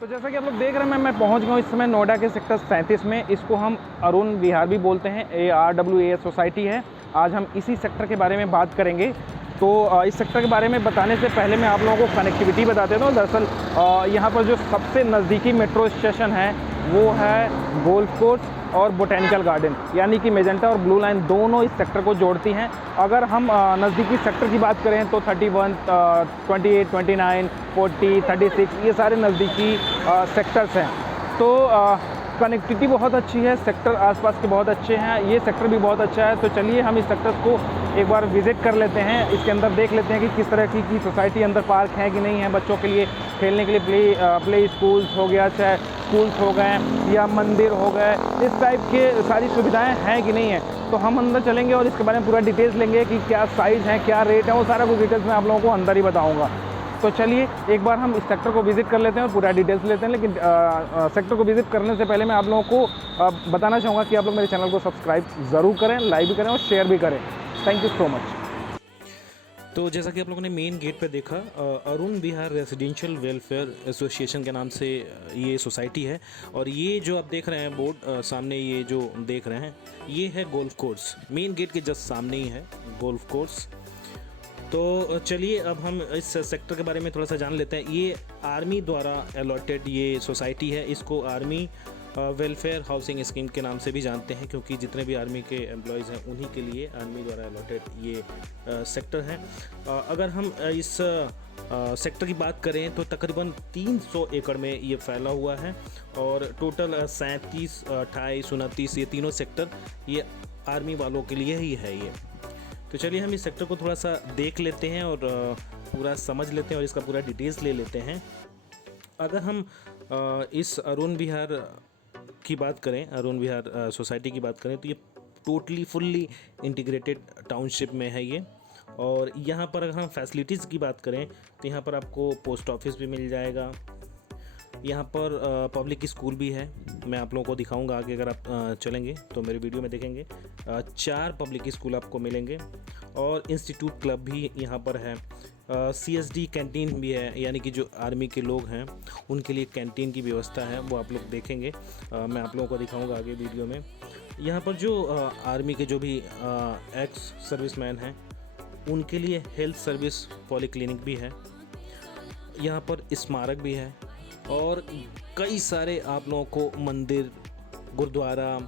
तो जैसा कि आप लोग देख रहे हैं, मैं पहुंच गया हूँ इस समय नोएडा के सेक्टर 37 में। इसको हम अरुण विहार भी बोलते हैं, ARWAS सोसाइटी है। आज हम इसी सेक्टर के बारे में बात करेंगे। तो इस सेक्टर के बारे में बताने से पहले मैं आप लोगों को कनेक्टिविटी बता देता हूँ। दरअसल यहाँ पर जो सबसे नज़दीकी मेट्रो स्टेशन है वो है गोल्फ कोर्स और बोटेनिकल गार्डन, यानी कि मेजेंटा और ब्लू लाइन दोनों इस सेक्टर को जोड़ती हैं। अगर हम नज़दीकी सेक्टर की बात करें तो 31, 28, 29, 40, 36 ये सारे नज़दीकी सेक्टर्स हैं। तो कनेक्टिविटी बहुत अच्छी है, सेक्टर आसपास के बहुत अच्छे हैं, ये सेक्टर भी बहुत अच्छा है। तो चलिए हम इस सेक्टर्स को एक बार विज़िट कर लेते हैं, इसके अंदर देख लेते हैं कि किस तरह की सोसाइटी, अंदर पार्क है कि नहीं है, बच्चों के लिए खेलने के लिए प्ले स्कूल्स हो गया, चाहे स्कूल्स हो गए या मंदिर हो गए, इस टाइप के सारी सुविधाएं हैं कि नहीं है। तो हम अंदर चलेंगे और इसके बारे में पूरा डिटेल्स लेंगे कि क्या साइज़ है, क्या रेट है, वो सारा कुछ डिटेल्स मैं आप लोगों को अंदर ही बताऊँगा। तो चलिए एक बार हम इस सेक्टर को विज़िट कर लेते हैं और पूरा डिटेल्स लेते हैं। लेकिन सेक्टर को विज़िट करने से पहले मैं आप लोगों को बताना चाहूँगा कि आप लोग मेरे चैनल को सब्सक्राइब ज़रूर करें, लाइक भी करें और शेयर भी करें। Thank you so much. तो जैसा कि आप लोगों ने मेन गेट पे देखा, अरुण विहार रेजिडेंशियल वेलफेयर एसोसिएशन के नाम से ये सोसाइटी है। और ये जो आप देख रहे हैं बोर्ड सामने, ये जो देख रहे हैं ये है गोल्फ कोर्स। मेन गेट के जस्ट सामने ही है गोल्फ कोर्स। तो चलिए अब हम इस सेक्टर के बारे में थोड़ा सा जान लेते हैं। ये आर्मी द्वारा अलॉटेड ये सोसाइटी है। इसको आर्मी वेलफेयर हाउसिंग स्कीम के नाम से भी जानते हैं, क्योंकि जितने भी आर्मी के एम्प्लॉयज़ हैं उन्हीं के लिए आर्मी द्वारा अलॉटेड ये सेक्टर है। अगर हम इस सेक्टर की बात करें तो तकरीबन 300 एकड़ में ये फैला हुआ है। और टोटल 37, 28, 29 ये तीनों सेक्टर ये आर्मी वालों के लिए ही है ये। तो चलिए हम इस सेक्टर को थोड़ा सा देख लेते हैं और पूरा समझ लेते हैं और इसका पूरा डिटेल्स ले लेते हैं। अगर हम इस अरुण विहार की बात करें, अरुण विहार सोसाइटी की बात करें, तो ये टोटली फुल्ली इंटीग्रेटेड टाउनशिप में है ये। और यहाँ पर अगर हम फैसिलिटीज़ की बात करें तो यहाँ पर आपको पोस्ट ऑफिस भी मिल जाएगा। यहाँ पर पब्लिक स्कूल भी है, मैं आप लोगों को दिखाऊंगा आगे। अगर आप चलेंगे तो मेरे वीडियो में देखेंगे 4 पब्लिक स्कूल आपको मिलेंगे। और इंस्टीट्यूट क्लब भी यहाँ पर है। CSD कैंटीन भी है, यानी कि जो आर्मी के लोग हैं उनके लिए कैंटीन की व्यवस्था है, वो आप लोग देखेंगे। मैं आप लोगों को दिखाऊंगा आगे वीडियो में। यहाँ पर जो आर्मी के जो भी एक्स सर्विसमैन हैं उनके लिए हेल्थ सर्विस पॉलीक्लिनिक भी है। यहाँ पर स्मारक भी है और कई सारे आप लोगों को मंदिर, गुरुद्वारा,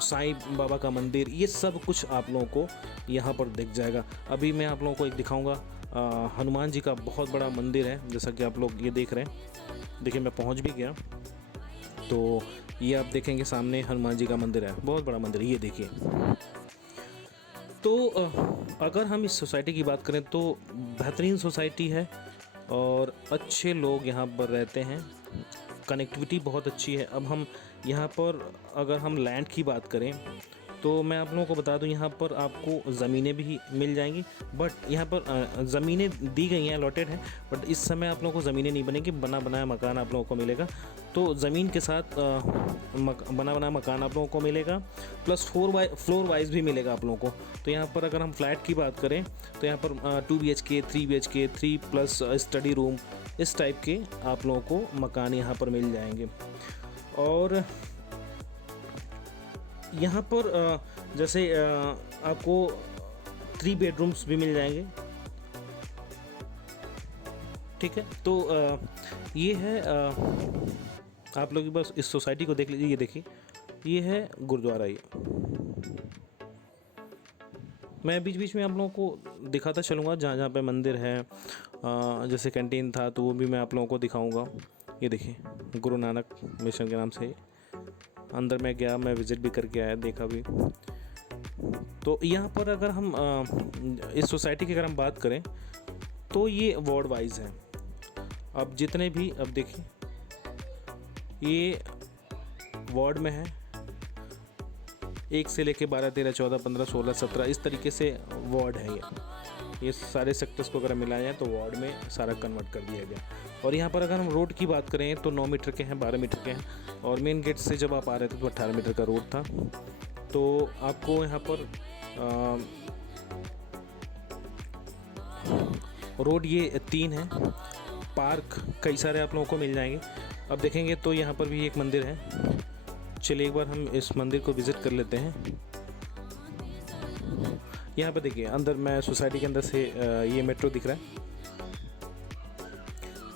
साईं बाबा का मंदिर, ये सब कुछ आप लोगों को यहाँ पर दिख जाएगा। अभी मैं आप लोगों को एक दिखाऊंगा, हनुमान जी का बहुत बड़ा मंदिर है, जैसा कि आप लोग ये देख रहे हैं। देखिए मैं पहुँच भी गया, तो ये आप देखेंगे सामने हनुमान जी का मंदिर है, बहुत बड़ा मंदिर है, ये देखिए। तो अगर हम इस सोसाइटी की बात करें तो बेहतरीन सोसाइटी है और अच्छे लोग यहाँ पर रहते हैं, कनेक्टिविटी बहुत अच्छी है। अब हम यहाँ पर अगर हम लैंड की बात करें तो मैं आप लोगों को बता दूं, यहाँ पर आपको ज़मीनें भी मिल जाएंगी। बट यहाँ पर ज़मीनें दी गई हैं, अलॉटेड हैं, बट इस समय आप लोगों को ज़मीनें नहीं बनेंगी, बना बनाया मकान आप लोगों को मिलेगा। तो ज़मीन के साथ बना बनाया मकान आप लोगों को मिलेगा, प्लस फ्लोर वाइज भी मिलेगा आप लोगों को। तो यहाँ पर अगर हम फ्लैट की बात करें तो यहाँ पर 2 BHK, 3 BHK, 3+ स्टडी रूम, इस टाइप के आप लोगों को मकान यहाँ पर मिल जाएंगे। और यहाँ पर जैसे आपको 3 बेडरूम्स भी मिल जाएंगे, ठीक है। तो ये है, आप लोग बस इस सोसाइटी को देख लीजिए। ये देखिए, ये है गुरुद्वारा। ये मैं बीच बीच में आप लोगों को दिखाता चलूँगा जहाँ जहाँ पे मंदिर है। जैसे कैंटीन था तो वो भी मैं आप लोगों को दिखाऊंगा। ये देखिए, गुरु नानक मिशन के नाम से अंदर में गया, मैं विज़िट भी करके आया, देखा भी। तो यहाँ पर अगर हम इस सोसाइटी की अगर हम बात करें तो ये वार्ड वाइज है। अब जितने भी, अब देखिए ये वार्ड में है, 1 से लेके 12, 13, 14, 15, 16, 17 इस तरीके से वार्ड है ये सारे सेक्टर्स को अगर मिलाया जाए तो वार्ड में सारा कन्वर्ट कर दिया गया। और यहाँ पर अगर हम रोड की बात करें तो 9 मीटर के हैं, 12 मीटर के हैं। और मेन गेट से जब आप आ रहे थे तो 18 मीटर का रोड था। तो आपको यहाँ पर रोड ये 3 है। पार्क कई सारे आप लोगों को मिल जाएंगे। अब देखेंगे तो यहाँ पर भी एक मंदिर है। चलिए एक बार हम इस मंदिर को विज़िट कर लेते हैं। यहाँ पर देखिए अंदर मैं सोसाइटी के अंदर से ये मेट्रो दिख रहा है।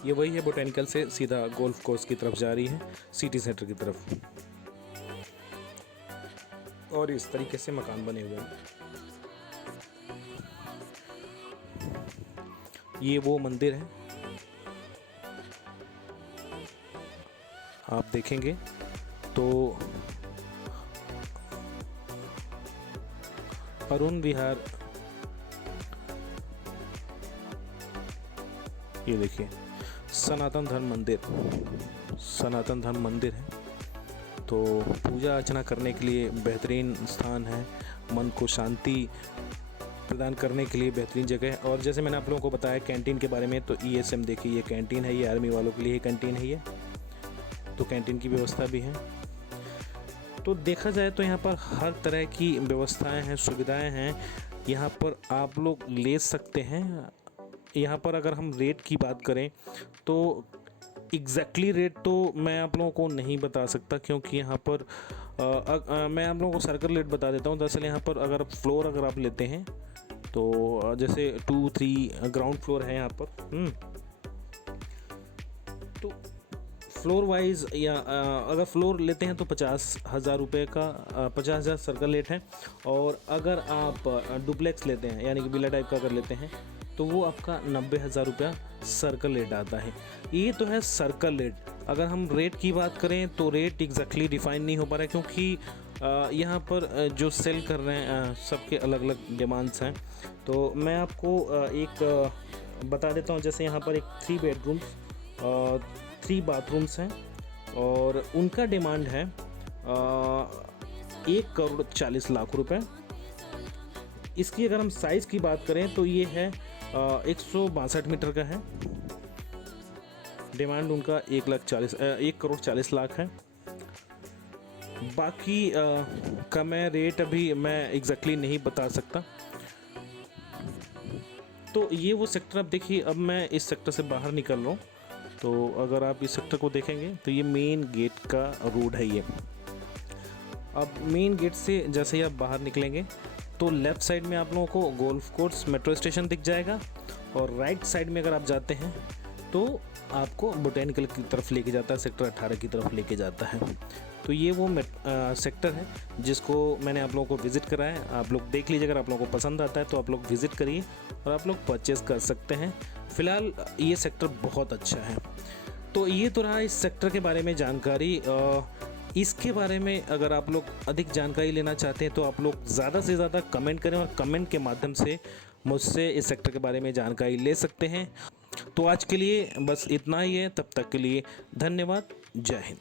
ये वही है, बोटेनिकल से सीधा गोल्फ कोर्स की तरफ जा रही है, सिटी सेंटर की तरफ। और इस तरीके से मकान बने हुए हैं। ये वो मंदिर है, आप देखेंगे तो अरुण विहार। ये देखिए सनातन धर्म मंदिर है। तो पूजा अर्चना करने के लिए बेहतरीन स्थान है, मन को शांति प्रदान करने के लिए बेहतरीन जगह है। और जैसे मैंने आप लोगों को बताया कैंटीन के बारे में, तो ESM देखिए ये कैंटीन है, ये आर्मी वालों के लिए कैंटीन है ये, तो कैंटीन की व्यवस्था भी है। तो देखा जाए तो यहाँ पर हर तरह की व्यवस्थाएं हैं, सुविधाएं हैं, यहाँ पर आप लोग ले सकते हैं। यहाँ पर अगर हम रेट की बात करें तो एग्जैक्टली रेट तो मैं आप लोगों को नहीं बता सकता, क्योंकि यहाँ पर मैं आप लोगों को सर्कल रेट बता देता हूँ। दरअसल यहाँ पर अगर फ्लोर अगर आप लेते हैं तो जैसे 2-3 ग्राउंड फ्लोर है यहाँ पर, तो फ्लोर वाइज या अगर फ्लोर लेते हैं तो 50,000 रुपये का 50,000 सर्कल रेट है। और अगर आप डुप्लेक्स लेते हैं यानी कि विला टाइप का अगर लेते हैं तो वो आपका 90,000 रुपया सर्कल रेट आता है। ये तो है सर्कल रेट। अगर हम रेट की बात करें तो रेट एग्जैक्टली डिफाइन नहीं हो पा रहा है, क्योंकि यहाँ पर जो सेल कर रहे हैं सबके अलग अलग डिमांड्स हैं। तो मैं आपको एक बता देता हूँ। जैसे यहाँ पर एक 3 बेडरूम्स 3 बाथरूम्स हैं और उनका डिमांड है 1,40,00,000 रुपये। इसकी अगर हम साइज़ की बात करें तो ये है 162 मीटर का है। डिमांड उनका 1,40,00,000 है। बाकी का मैं रेट अभी मैं एग्जैक्टली नहीं बता सकता। तो ये वो सेक्टर, अब देखिए अब मैं इस सेक्टर से बाहर निकल रहा हूँ। तो अगर आप इस सेक्टर को देखेंगे तो ये मेन गेट का रोड है ये। अब मेन गेट से जैसे ही आप बाहर निकलेंगे तो लेफ़्ट साइड में आप लोगों को गोल्फ कोर्स मेट्रो स्टेशन दिख जाएगा, और राइट साइड में अगर आप जाते हैं तो आपको बोटेनिकल की तरफ लेके जाता है, सेक्टर 18 की तरफ लेके जाता है। तो ये वो सेक्टर है जिसको मैंने आप लोगों को विज़िट कराया है। आप लोग देख लीजिए, अगर आप लोगों को पसंद आता है तो आप लोग विज़िट करिए और आप लोग परचेज़ कर सकते हैं। फ़िलहाल ये सेक्टर बहुत अच्छा है। तो ये तो रहा इस सेक्टर के बारे में जानकारी। इसके बारे में अगर आप लोग अधिक जानकारी लेना चाहते हैं तो आप लोग ज़्यादा से ज़्यादा कमेंट करें, और कमेंट के माध्यम से मुझसे इस सेक्टर के बारे में जानकारी ले सकते हैं। तो आज के लिए बस इतना ही है। तब तक के लिए धन्यवाद। जय हिंद।